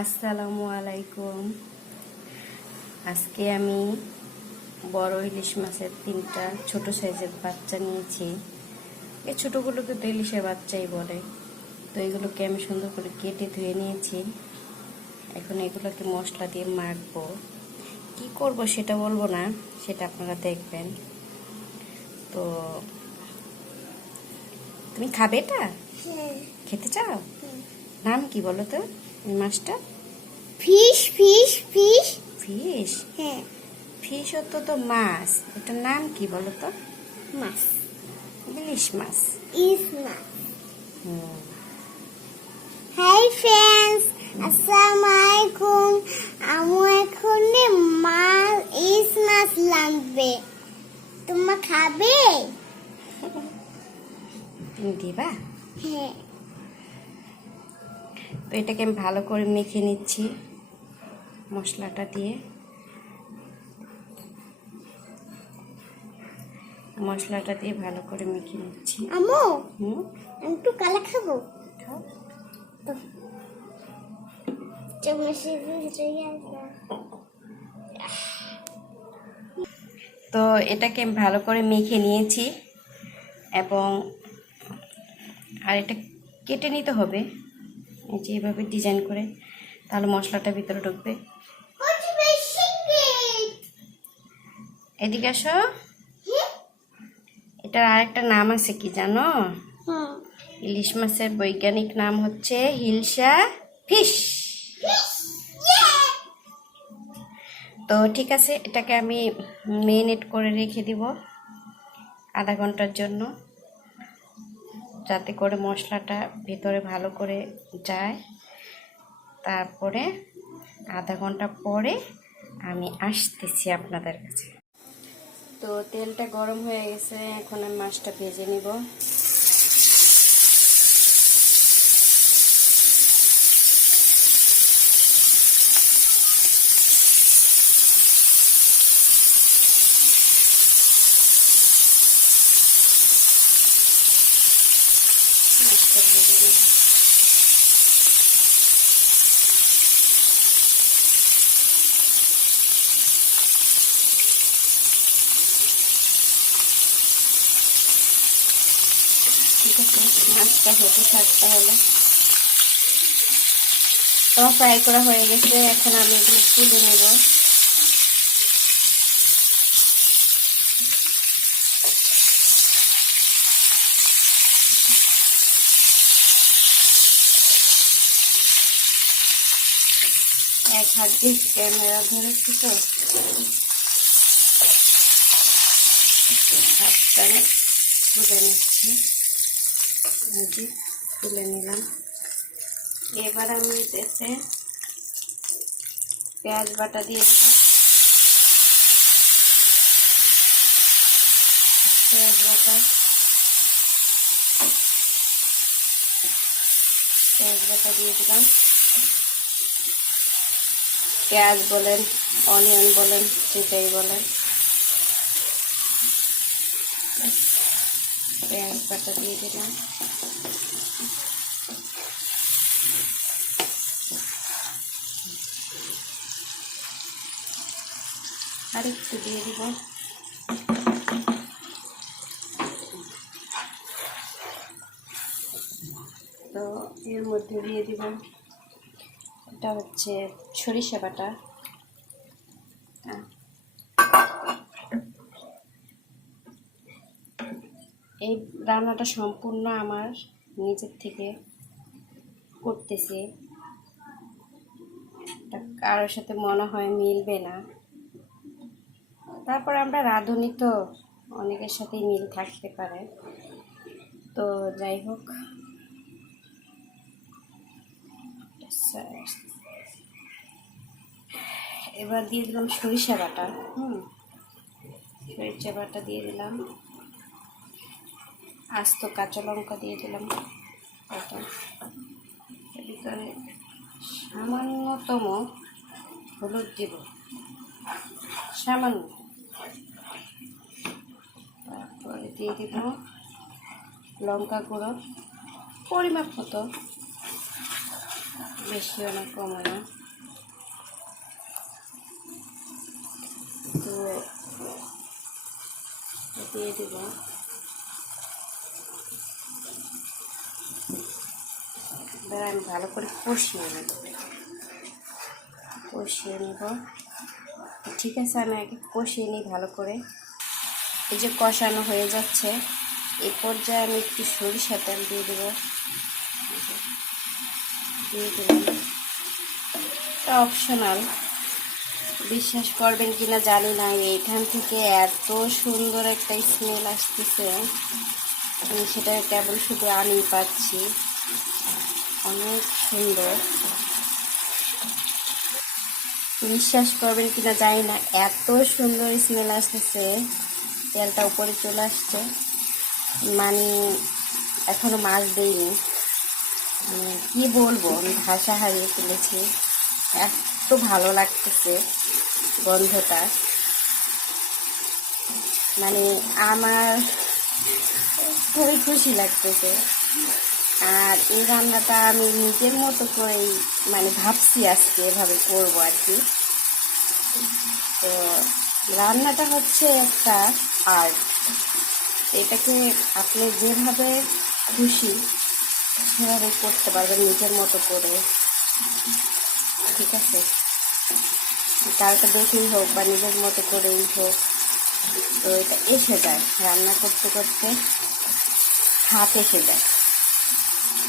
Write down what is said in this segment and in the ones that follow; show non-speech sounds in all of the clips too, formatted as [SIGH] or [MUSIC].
আসসালামু আলাইকুম। আজকে আমি বড় ইলিশ মাছের তিনটা ছোট সাইজের বাচ্চা নিয়েছি। এই ছোটোগুলোকে তো ইলিশের বাচ্চাই বলে। তো এগুলোকে আমি সুন্দর করে কেটে ধুয়ে নিয়েছি। এখন এগুলোকে মশলা দিয়ে মাখবো। কি করব সেটা বলব না সেটা আপনারা দেখবেন। তো তুমি খাবে এটা? খেতে চাও? নাম কি বলো তো? মাছটা? Fish fish fish. ফিশ? হ্যাঁ। ফিশ হতো তো মাছ। এটার নাম কি বলো তো? মাছ। ইলিশ মাছ। ইস মাছ। হাই ফ্রেন্ডস আসসালামু আলাইকুম আমি এখন মাছ ইস মাছ লাগবে। তোমরা খাবে? তুমি [LAUGHS] দিবা? হ্যাঁ। তো এটাকে আমি ভালো করে মেখে নিচ্ছি মশলাটা দিয়ে। মশলাটা দিয়ে ভালো করে মেখে নিচ্ছি। আমু একটু কালা খাব। তো এটাকে আমি ভালো করে মেখে নিয়েছি এবং আর এটা কেটে নিতে হবে। এই যে এইভাবে ডিজাইন করে তাহলে মশলাটা ভিতরে ঢুকবে। এদিকে আসো। এটার আরেকটা নাম আছে কি জানো? ইলিশ মাছের বৈজ্ঞানিক নাম হচ্ছে হিলসা ফিশ। তো ঠিক আছে, এটাকে আমি মেরিনেট করে রেখে দিব আধা ঘণ্টার জন্য। যাতে করে মশলাটা ভিতরে ভালো করে যায়। তারপরে আধা ঘণ্টা পরে আমি আসতেছি আপনাদের কাছে। তো তেলটা গরম হয়ে গেছে, এখন আমি মাছটা ভেজে নিব। মাছটা হতে থাকতে হলে তোমার ফ্রাই করা হয়ে গেছে এখন আমি এগুলো তুলে নেব। এক হাত দিয়ে ক্যামেরা ধরেছি তো। হাতটানে তুলে নিচ্ছি। তুলে নিলাম। এবার আমি এতে পেঁয়াজ বাটা দিয়ে দেব। পেঁয়াজ বাটা। পেঁয়াজ বাটা দিয়ে দিলাম। পেঁয়াজ বলেন, অনিয়ন বলেন, যেটাই বলেন। পেঁয়াজ বাটা দিয়ে দিলাম। আর একটু দিয়ে দিব। তো এর মধ্যে দিয়ে দিব এটা হচ্ছে সরিষা বাটা। এই রান্নাটা সম্পূর্ণ আমার নিজের থেকে করতেছে। কারোর সাথে মনে হয় মিলবে না। তারপর আমরা রাঁধুনি তো অনেকের সাথেই মিল থাকতে পারে। তো যাই হোক। এবার দিয়ে দিলাম সরিষা বাটা, হুম? সরিষা বাটা দিয়ে দিলাম। আস্ত কাঁচা লঙ্কা দিয়ে দিলাম। ভিতরে সামান্যতম হলুদ দিব। সামান্য। তারপরে দিয়ে দিব লঙ্কা গুঁড়ো। পরিমাপ মতো। বেশিও না, কমও না। তো দিয়ে দিব। এবার আমি ভালো করে কষিয়ে নেব। কষিয়ে নেব। ঠিক আছে, আমি আগে কষিয়ে নিই ভালো করে। এই যে কষানো হয়ে যাচ্ছে এই পর্যায়ে আমি একটু সরিষা তেল দিয়ে দেবো। দিয়ে এটা অপশনাল বিশ্বাস করবেন কিনা জানি না, এইখান থেকে এত সুন্দর একটা স্মেল আসতেছে। আমি সেটা কেবল শুধু আমি পাচ্ছি। অনেক সুন্দর। বিশ্বাস করবেন কিনা জানি না, এত সুন্দর স্মেল আসতেছে। তেলটা উপরে চলে আসছে। মানে এখনও মাছ দেইনি। মানে কি বলব, আমি ভাষা হারিয়ে ফেলেছি। এত ভালো লাগতেছে গন্ধটা। মানে আমার খুবই খুশি লাগতেছে। আর এই রান্নাটা আমি নিজের মতো করেই মানে ভাবছি আজকে এভাবে করব আর কি। তো রান্নাটা হচ্ছে একটা আর্ট এটাকে আপনি যেভাবে খুশি সেভাবে করতে পারবেন নিজের মতো করে? ঠিক আছে? কাউকে দেখেই হোক বা নিজের মতো করেই হোক, তো এটা এসে যায়, রান্না করতে করতে হাত এসে যায়।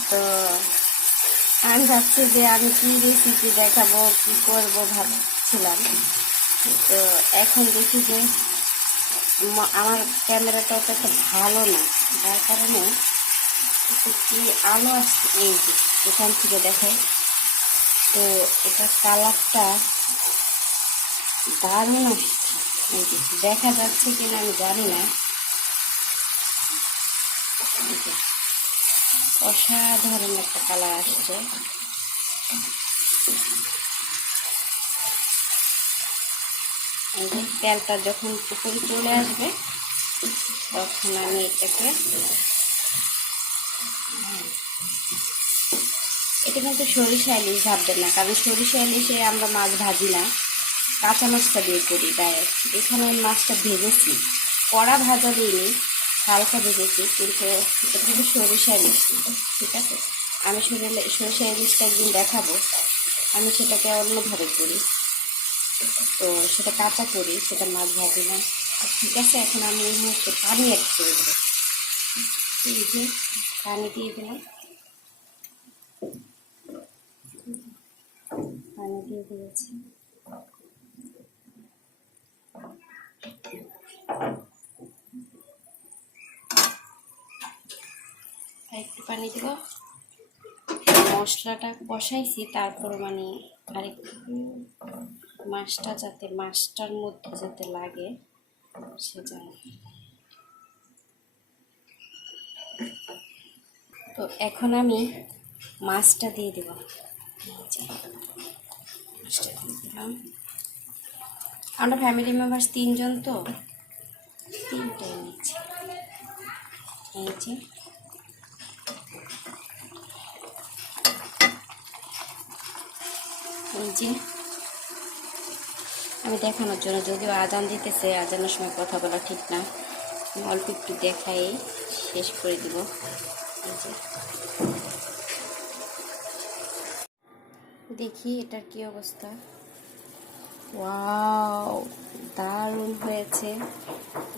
তো আমি ভাবছি যে আমি কি রেসিপি দেখাবো, কী করব ভাবছিলাম। তো এখন দেখি যে আমার ক্যামেরাটা অত একটা ভালো না, যার কারণে কি আলো আসছে। এই যে, এখান থেকে দেখাই তো এটার কালারটা দারুণ আসছে। এই যে, দেখা যাচ্ছে কিনা আমি জানি না। অসাধারণ একটা কালার আসছে। তেলটা যখন পুকুরে চলে আসবে, তখন আমি এটাকে এটা কিন্তু সরিষা ইলিশ ভাববেন না, কারণ সরিষা ইলিশে আমরা মাছ ভাজি না। কাঁচা মাছটা দিয়ে করি, তাই। এখানে মাছটা ভেজেছি। কড়া ভাজা দিইনি, হালকা ভেজেছি, কিন্তু এটা কিন্তু সরিষা ইলিশ। ঠিক আছে? আমি সরিষা ইলিশটা একদিন দেখাবো। আমি সেটাকে অন্যভাবে করি। তো সেটা কাঁচা করি, সেটা মাছ ভাজি না। ঠিক আছে? এখন আমি এই মুহূর্তে পানি অ্যাড করে দেবো। এই যে পানি দিয়ে দিলাম। পানি দিয়ে দিয়েছি। একটু পানি দেবো। মশলাটা কষাইছি, তারপর মানে আরেকটু মাছটা যাতে, মাছটার মধ্যে যাতে লাগে সেজন্য তো এখন আমি মাছটা দিয়ে দেবো। মাছটা দিয়ে দিলাম। আমরা ফ্যামিলি মেম্বার্স তিনজন তো? তিনটাই নিচ্ছি। আমি দেখানোর জন্য, যদিও আজান দিতেছে, আজানের সময় কথা বলা ঠিক না। অল্প একটু দেখাই, শেষ করে দিব। দেখি এটার কি অবস্থা। ওয়াও, দারুণ হয়েছে।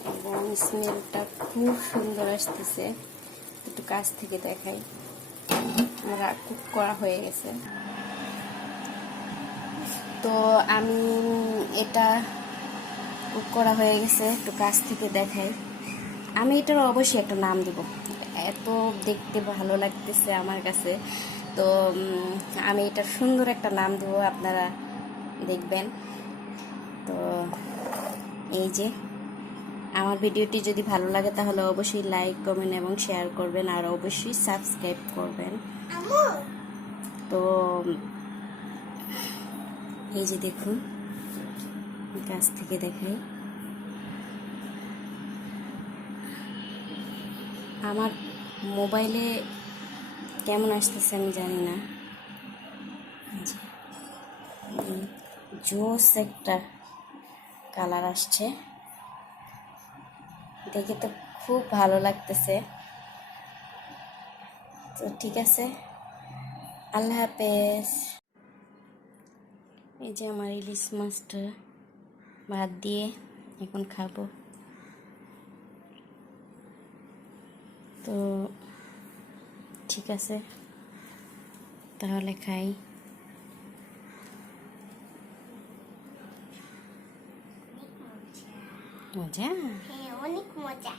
এবং স্মেলটা খুব সুন্দর আসতেছে। একটু কাছ থেকে দেখাই। আমার কুক করা হয়ে গেছে। তো আমি এটা কুক করা হয়ে গেছে। একটু কাছ থেকে দেখাই। আমি এটার অবশ্যই একটা নাম দিব। এত দেখতে ভালো লাগতেছে আমার কাছে। তো আমি এটার সুন্দর একটা নাম দেবো, আপনারা দেখবেন। তো, এই যে, আমার ভিডিওটি যদি ভালো লাগে তাহলে অবশ্যই লাইক, কমেন্ট এবং শেয়ার করবেন আর অবশ্যই সাবস্ক্রাইব করবেন। তো, এই যে দেখুন কাছ থেকে দেখাই। আমার মোবাইলে কেমন আসতেছে আমি জানি না। জোস একটা কালার আসছে। দেখে তো খুব ভালো লাগতেছে। তো ঠিক আছে, আল্লাহ হাফেজ। এই যে আমার ইলিশ মাছটা ভাত দিয়ে এখন খাব। তো ঠিক আছে। তাহলে খাই। মজা? হ্যাঁ অনেক মজা।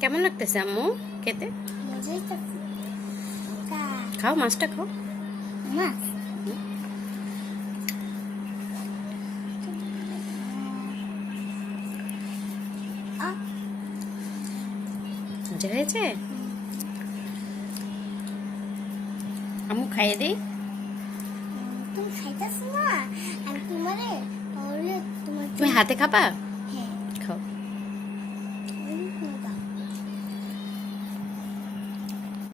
কেমন লাগতেছে আম্মু খেতে? খাও মাছটা খাও। মাছ মজা হয়েছে? আমু খাইয়ে দিই তুমি হাতে খাবা?